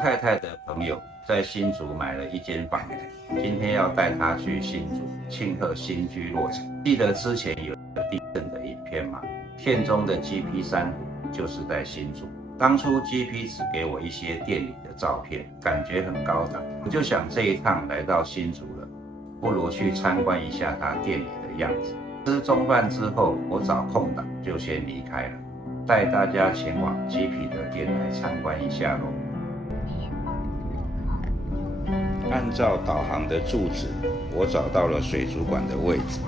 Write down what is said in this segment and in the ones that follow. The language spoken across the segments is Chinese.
太太的朋友在新竹买了一间房子，今天要带她去新竹庆贺新居落成。记得之前有地震的影片吗？片中的 GP 珊瑚就是在新竹。当初 GP 只给我一些店里的照片，感觉很高档，我就想这一趟来到新竹了，不如去参观一下他店里的样子。吃中饭之后，我找空档就先离开了，带大家前往 GP 的店来参观一下咯。按照导航的住址，我找到了水族馆的位置，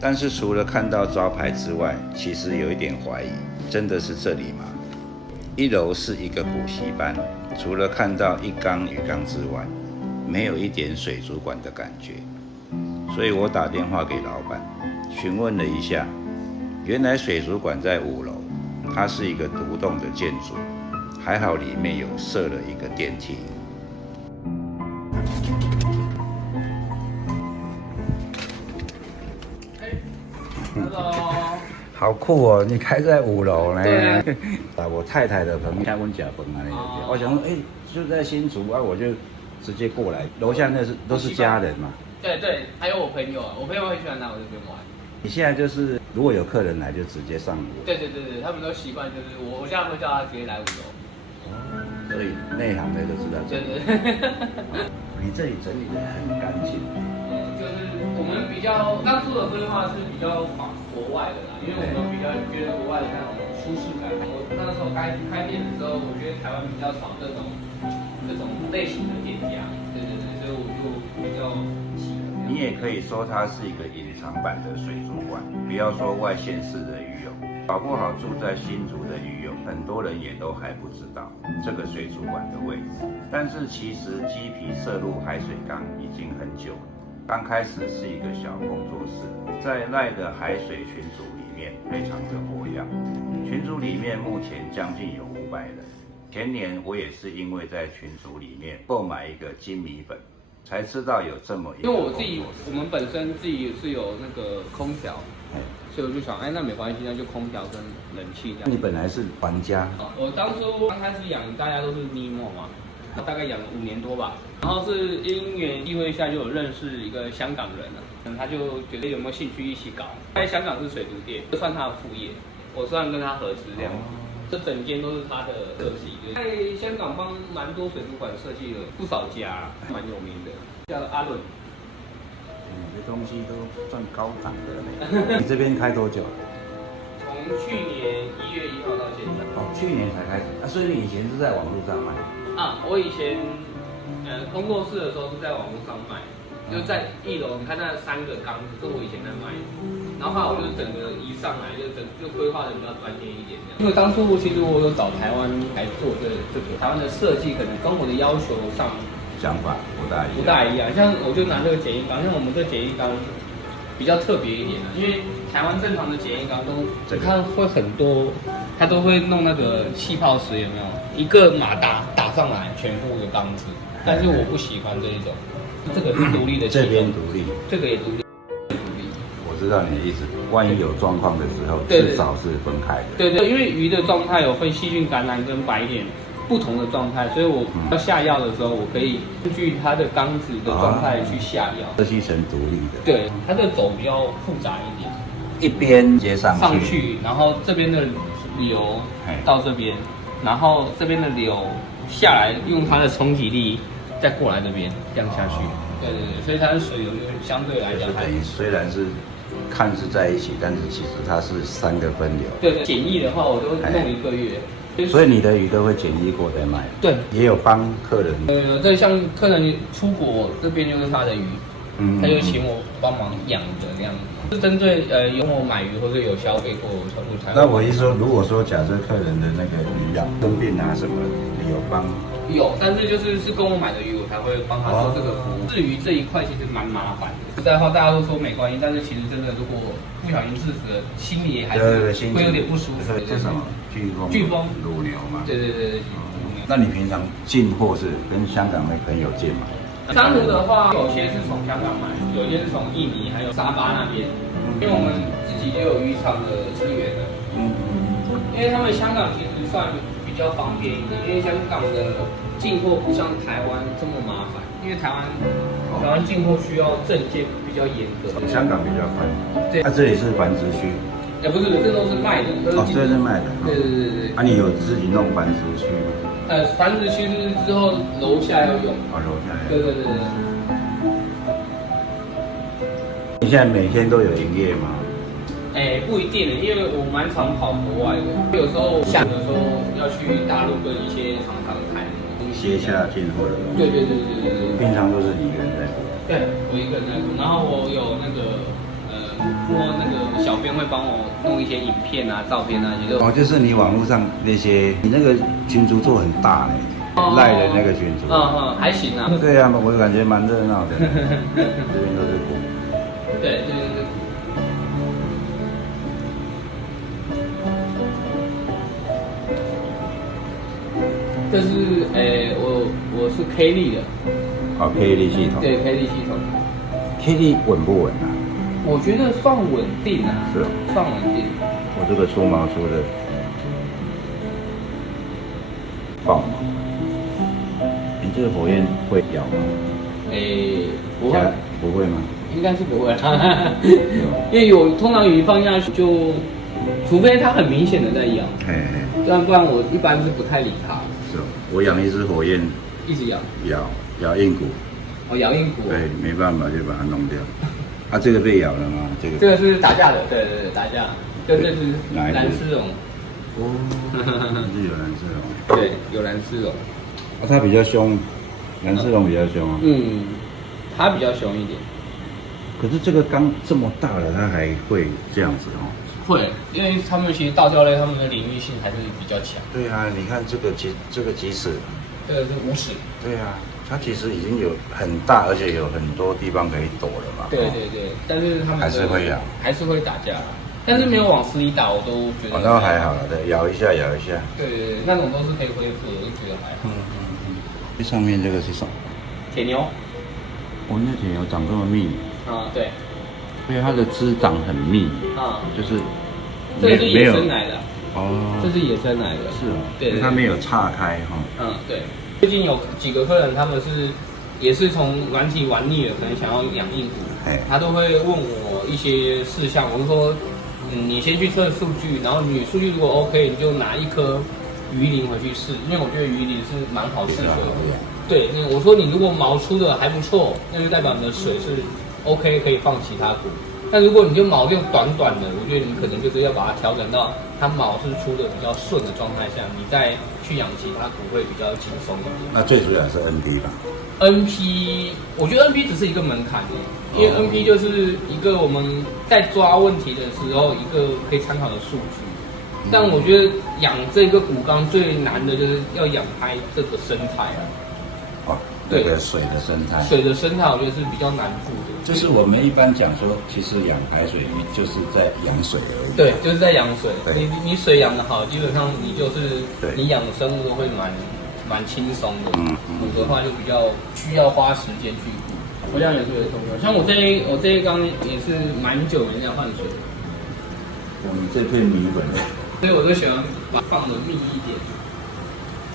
但是除了看到招牌之外，其实有一点怀疑，真的是这里吗？1楼是一个补习班，除了看到一缸鱼缸之外，没有一点水族馆的感觉，所以我打电话给老板，询问了一下，原来水族馆在5楼，它是一个独栋的建筑，还好里面有设了一个电梯。Hello， 好酷哦！你开在5楼呢？对啊。我太太的朋友开温甲崩啊，我想说，就在新竹啊，我就直接过来。楼下那都是家人嘛。对对，还有我朋友啊，我朋友很喜欢来我这边玩。你现在就是如果有客人来，就直接上5楼。对，他们都习惯，就是我现在会叫他直接来5楼。所以内行的都知道。对。你这里整理得很干净。就是我们比较当初的规划是比较仿国外的啦，因为我们比较觉得国外的那种舒适感。我那时候开店的时候，我觉得台湾比较少这种类型的店家。对，所以我就比较喜欢。你也可以说它是一个隐藏版的水族馆，不要说外县市的鱼友，搞不好住在新竹的鱼友，很多人也都还不知道这个水族馆的位置。但是其实鸡皮涉入海水缸已经很久了，刚开始是一个小工作室，在赖的海水群组里面非常的活跃，群组里面目前将近有500人。前年我也是因为在群组里面购买一个金米粉，才知道有这么一个因为工作室。我们本身自己是有那个空调，所以我就想，那没关系，那就空调跟冷气这样。你本来是玩家，我当初刚开始养，大家都是尼莫嘛，大概养了5年多吧。然后是因缘际会下就有认识一个香港人了，他就觉得有没有兴趣一起搞。在香港是水族店，就算他的副业，我算跟他合资这样。这整间都是他的设计，在香港帮蛮多水族馆设计了不少家，蛮有名的，叫阿伦。你的东西都算高档的嘞。你这边开多久？从去年1月1号到现在。去年才开始啊，所以你以前是在网络上卖？我以前工作室的时候是在网络上卖，就在1楼，你看那3个缸子是我以前在卖的。然后后来我就整个一上来就规划的比较专业一点这样。因为当初其实我有找台湾来做这个台湾的设计，可能跟我的要求上想法不大一样。像我就拿这个检疫缸，像我们这检疫缸比较特别一点因为台湾正常的检疫缸都它会很多，它都会弄那个气泡石，有没有？一个马达打上来，全部的缸子。但是我不喜欢这一种，这个是独立的。这边独立，这个也独立。我知道你的意思，万一有状况的时候，至少是分开的。对，因为鱼的状态有分细菌感染跟白点不同的状态，所以我要下药的时候，我可以根据它的缸子的状态去下药。设计成独立的。对，它的轴比较复杂一点，一边接上去，然后这边的流到这边，然后这边的流下来，用它的冲击力再过来这边，这样下去。对，所以它的水流就相对来讲等于虽然是看是在一起，但是其实它是3个分流。对，检疫的话我都弄1个月。所以你的鱼都会检疫过再卖。对，也有帮客人。这像客人出国这边就是他的鱼，他就请我帮忙养的那样子。是针对有我买鱼或者有消费过全部才。那我一说，如果说假设客人的那个鱼养生病啊什么，你有帮？有，但是是跟我买的鱼，我才会帮他做这个服务。至于这一块其实蛮麻烦的，实在话大家都说没关系，但是其实真的如果不小心致死了，心里还是会有点不舒服。这什么？飓风、乳牛嘛。对。那你平常进货是跟香港的朋友借吗？珊瑚的话，有些是从香港买，有些是从印尼还有沙巴那边，因为我们自己就有渔场的资源了。因为他们香港其实算比较较方便一点，因为香港的进货不像台湾这么麻烦，因为台湾进货需要证件比较严格。香港比较快。对。这里是繁殖区。不是，这都是卖的。这是卖的。对。你有自己弄繁殖区吗？繁殖区是之后楼下要用。楼下要用。对。你现在每天都有营业吗？不一定，因为我蛮常跑国外的，有时候下的时候要去大陆跟一些厂商谈接下进货的。对。平常都是你一个人在做。对，我一个人在做，然后我有那个那个小编会帮我弄一些影片啊、照片啊，就是你网络上那些，你那个群组做很大嘞，赖的那个群组。还行啊。对啊，我感觉蛮热闹的。这边都是股。对，这边是股。这是我是 K 力的。K 力系统。对 ，K 力系统。K 力稳不稳啊？我觉得算稳定啊。是。算稳定。我这个出毛出的爆毛。你这个火焰会咬吗？不会。不会吗？应该是不会。因为通常鱼放下去就，除非它很明显的在咬。不然我一般是不太理它。是。我养一只火焰。一直咬。咬硬骨。咬硬骨。对，没办法就把它弄掉。这个被咬了吗？这个是打架的，对，打架，跟这只蓝丝绒。这是有蓝丝绒。对，有蓝丝绒。它比较凶，蓝丝绒比较凶啊。它比较凶一点。可是这个缸这么大了，它还会这样子哦？会，因为他们其实倒钓类他们的领域性还是比较强。对啊，你看这个几尺？这个是5尺。对啊。它其实已经有很大，而且有很多地方可以躲了嘛。对，但是他们还是会咬，还是会打架，但是没有往死里打，我都觉得。那还好了，对，咬一下。对，那种都是可以恢复的，我就觉得还好。这上面这个是什么？铁牛。那铁牛长这么密。对。所以它的枝长很密。就是。这是野生来的。这是野生来的。是哦。对。它没有岔开哈。对。最近有几个客人，他们也是从软体玩腻了，可能想要养硬骨，他都会问我一些事项。我就说，你先去测数据，然后你数据如果 OK， 你就拿一颗鱼鳞回去试，因为我觉得鱼鳞是蛮好试水的。对，我说你如果毛出的还不错，那就代表你的水是 OK， 可以放其他骨。但如果你就毛就短短的，我觉得你可能就是要把它调整到它毛是出的比较顺的状态下，你再去养其他骨会比较轻松一点。那最主要是 NP 吧 ？NP， 我觉得 NP 只是一个门槛因为 NP 就是一个我们在抓问题的时候一个可以参考的数据。但我觉得养这个骨缸最难的就是要养开这个生态这个水的生态，我觉得是比较难顾的。就是我们一般讲说，其实养海水鱼就是在养水而已。对，就是在养水。你水养得好，基本上你就是你养的生物都会蛮轻松的。骨的话就比较需要花时间去顾。我这样也是很重要。像我这一缸也是蛮久人家换水的。你这片米粉，所以我就喜欢把它放的密一点。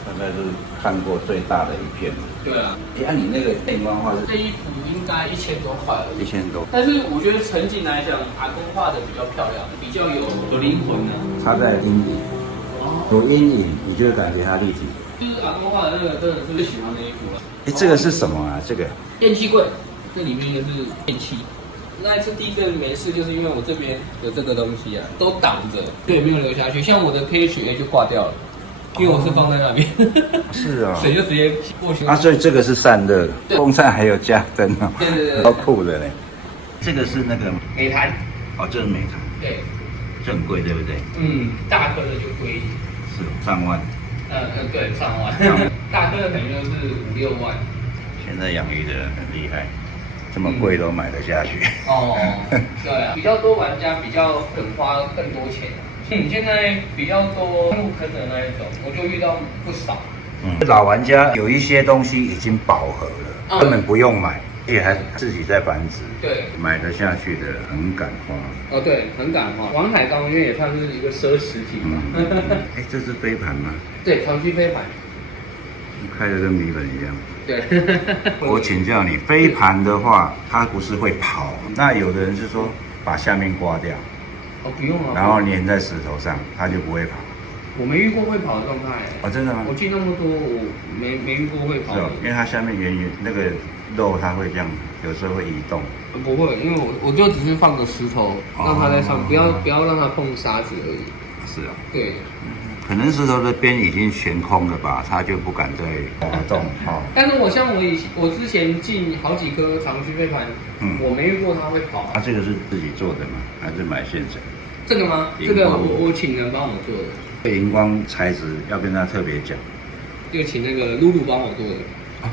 大概是看过最大的一片。对啊。你那个电光画是？这一幅应该1000多块了。1000多。但是我觉得成景来讲，阿公画的比较漂亮，比较有灵魂啊。它在阴影。有阴影，你就会感觉它立体。就是阿公画的那个，真的是最喜欢的一幅了。这个是什么啊？这个？电器柜，这里面就是电器。那一次地震没事，就是因为我这边有这个东西啊，都挡着，对，没有流下去。像我的 KHA 就挂掉了。因为我是放在那边，是啊，水就直接过去。所以这个是散热，风扇还有加灯哦，对，超酷的嘞。这个是那个美坛，这是美坛，对，这很贵，对不对？大颗的就贵，是上万。对，上万，大颗的可能就是5、6万。现在养鱼的人很厉害，这么贵都买得下去。对啊，比较多玩家比较肯花更多钱。现在比较多入坑的那一种，我就遇到不少。老玩家有一些东西已经饱和了，根本不用买。也还自己在繁殖，对，买得下去的很敢花。哦对，很敢花。王海高因为也算是一个奢侈品嘛。哎，这是飞盘吗？对，长须飞盘。开的跟米粉一样。对。我请教你，飞盘的话，它不是会跑？那有的人是说把下面刮掉，哦不用啊，然后粘在石头上，它就不会跑。我没遇过会跑的状态。哦，真的吗？我记那么多，我没遇过会跑的。因为它下面圆圆那个肉，它会这样，有时候会移动。不会，因为我就只是放个石头，让它在上面，不要让它碰沙子而已。是啊。对。可能石头的边已经悬空了吧，它就不敢再滑动。哦。但是我之前进好几颗长须飞盘，我没遇过它会跑。这个是自己做的吗？还是买现成？这个吗？这个我请人帮我做的。荧光材质要跟他特别讲，就请那个露露帮我做的。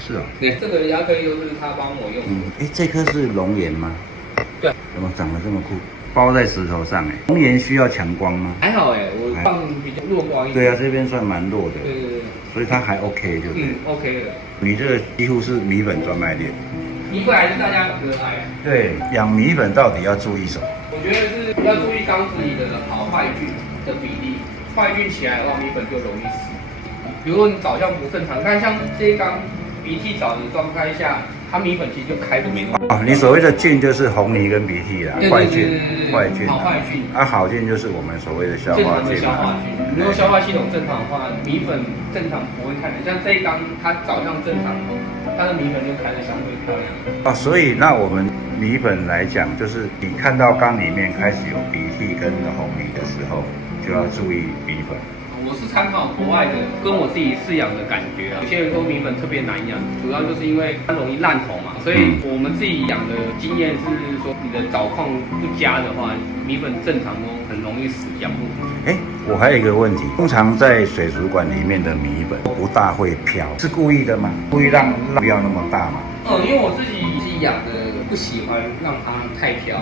是啊。对，这个亚克力都是他帮我用的。这颗是龙岩吗？对。怎么长得这么酷？包在石头上龙岩需要强光吗？还好我放比较弱光一点。对啊，这边算蛮弱的。对。所以它还 OK 就对。OK 的。你这个几乎是米粉专卖店。米粉还是大家热爱。对。养米粉到底要注意什么？我觉得是要注意缸子里的好坏菌的比例。坏菌起来的话，米粉就容易死。比如说你导向不正常，看像这一缸鼻涕藻的状态下，它米粉其实就开不没。你所谓的菌就是红泥跟鼻涕啦，坏菌，好坏菌。好菌就是我们所谓的消化菌。如果消化系统正常的话，米粉正常不会开的。像这一缸它导向正常，它的米粉就开得相对漂亮。所以那我们米粉来讲，就是你看到缸里面开始有鼻涕跟红泥的时候，就要注意米粉。我是参考国外的，跟我自己饲养的感觉啊。有些人说米粉特别难养，主要就是因为它容易烂头嘛。所以我们自己养的经验是说，你的藻况不佳的话，米粉正常都很容易死养不活。我还有一个问题，通常在水族馆里面的米粉不大会飘，是故意的吗？故意让不要那么大吗？因为我自己养的不喜欢让它太飘。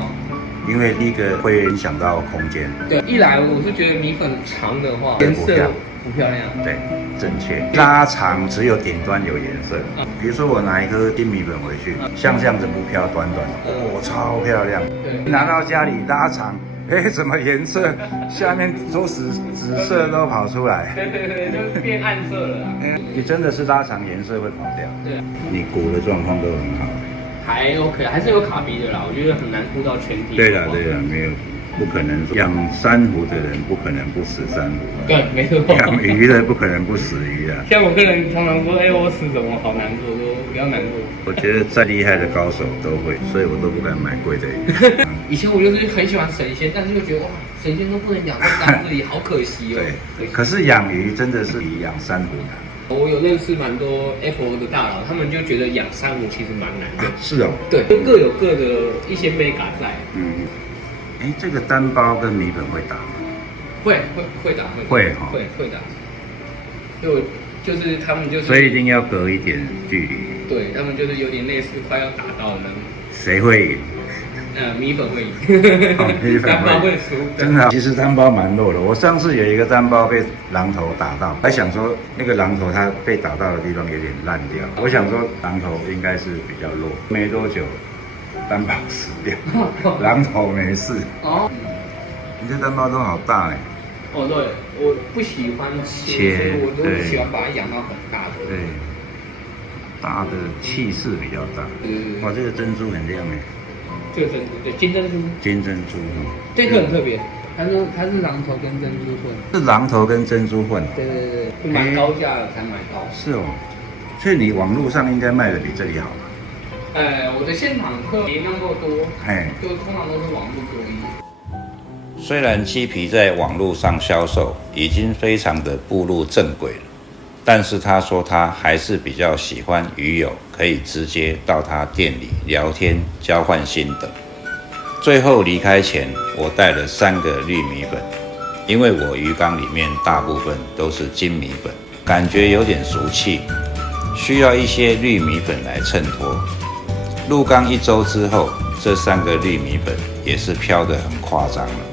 因为第一个会影响到空间。对，一来我是觉得米粉长的话，颜色不漂亮。对，正确。拉长只有顶端有颜色。比如说我拿一颗金米粉回去，像这样子不飘，短短的，超漂亮。对，拿到家里拉长，怎么颜色下面都紫色都跑出来？对，就变暗色了。你真的是拉长颜色会跑掉。对，你骨的状况都很好。还 OK， 还是有卡鼻的啦，我觉得很难顾到全体。对了，没有，不可能养珊瑚的人不可能不死珊瑚。对，没错。养鱼的不可能不死鱼啊。像我个人常常说，我死什么好难过，说不要难过。我觉得再厉害的高手都会，所以我都不敢买贵的鱼。以前我就是很喜欢神仙，但是又觉得哇，神仙都不能养在缸子里，好可惜哦。对，可是养鱼真的是比养珊瑚难。我有认识蛮多 FO 的大佬，他们就觉得养珊瑚其实蛮难的。是哦。对，各有各的一些美感在。这个单包跟米粉会打吗？会打。会打。就是他们就是。所以一定要隔一点距离。对，他们就是有点类似快要打到的那种。谁会赢？米粉会赢，单包会输。真的，其实单包蛮弱的。我上次有一个单包被榔头打到，还想说那个榔头它被打到的地方有点烂掉，我想说榔头应该是比较弱。没多久，单包死掉，榔头没事。你这单包都好大哎。对，我不喜欢切，我都喜欢把它养到很大的。对，大的气势比较大。哇，这个珍珠很亮哎。这个珍珠，对，金珍珠。金珍珠，这个很特别，它是榔头跟珍珠混。是榔头跟珍珠混。对，蛮高价的才买到。是哦，所以你网络上应该卖的比这里好吧？我的现场客没那么多，就通常都是网络多一点。虽然漆皮在网络上销售已经非常的步入正轨了，但是他说他还是比较喜欢鱼友可以直接到他店里聊天交换心得。最后离开前，我带了3个绿米粉，因为我鱼缸里面大部分都是金米粉，感觉有点俗气，需要一些绿米粉来衬托。入缸1周之后，这3个绿米粉也是飘得很夸张了。